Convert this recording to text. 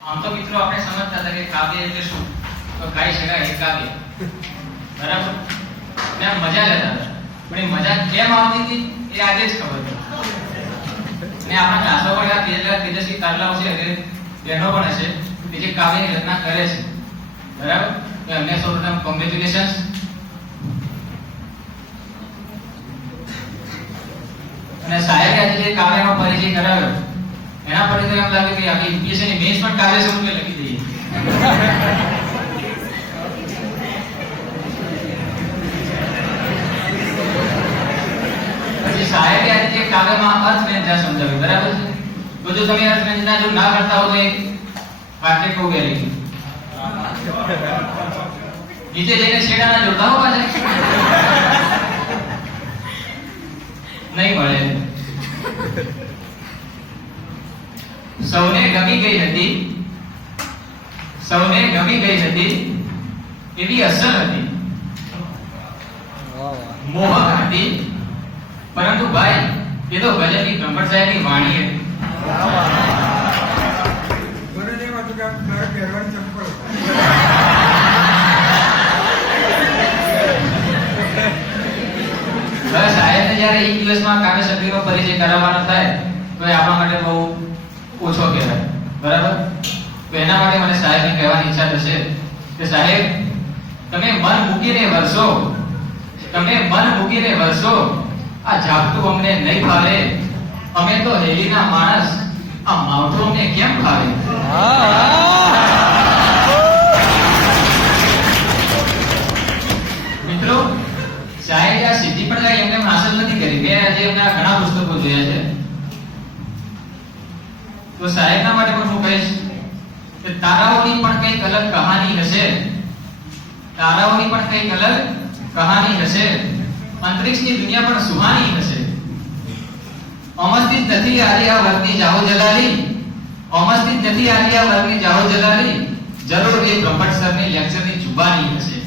આમ તો મિત્રો આપણે સમજતા હતા કે કાવ્ય એટલે શું, તો ગાઈ શકાય એ કાવ્ય, બરાબર? ને આ મજા લેતા હતા, પણ એ મજા કેમ આવતી હતી એ આજે જ ખબર પડી. ને આપણા ક્લાસો પર આ તેજસ્વી તારલાઓ છે કે બહેનો પણ હશે કે જે કાવ્યની રચના કરે છે, બરાબર? તો એમને સૌપ્રથમ કોંગ્રેચ્યુલેશન્સ. અને સાહેબે આજે જે કાવ્યનો પરિચય કરાવ્યો એના પરથી તો એમ લાગે કે આપણે યુપીએસસી ની મેન્સ પણ કાવ્ય સ્વરૂપે લખી દઈએ. પછી સાહેબે આજે જે કાવ્યમાં અર્થવ્યંજના સમજાવ્યું, બરાબર છે? તો જો તમે અર્થવ્યંજના જો ના કરતા હો તો એ વાક્ય કહું ગયેલી નીચે જઈને છેડા ના જોડતા હો પાછા નહીં મળે. સૌને ગમી ગઈ હતી એવી અસર હતી, મોહક હતી, પરંતુ ભાઈ એ તો ગજબની બ્રહ્મટ સાહેબની વાણી હતી. હવે સાહેબને જ્યારે એક દિવસમાં કાવ્ય શક્તિનો પરિચય કરાવવાનો થાય તો એ આપણા માટે બહુ ઓછો કહેવાય, બરાબર? તો એના માટે મને સાહેબને કહેવાની ઈચ્છા થશે કે સાહેબ તમે મન મૂકીને વરસો આ જાગતું અમને નહીં ફાવે, અમે તો હેલીના માણસ, આ માવઠું અમને કેમ ફાવે? મિત્રો સાહેબ આ સિદ્ધિ પણ કઈ એમને હાંસલ નથી કરી. મેં આજે એમના ઘણા પુસ્તકો જોયા છે, તો સાહેબના માટે પણ હું કહીશ કે તારાઓની પણ કંઈક અલગ કહાની હશે, અંતરિક્ષની દુનિયા પણ સુહાની હશે. અમસ્તિત નથી આલિયા વર્ગની જાહો જલાલી, જરૂર એ બ્રહ્મટ સરની લેક્ચરની જુબાની હશે.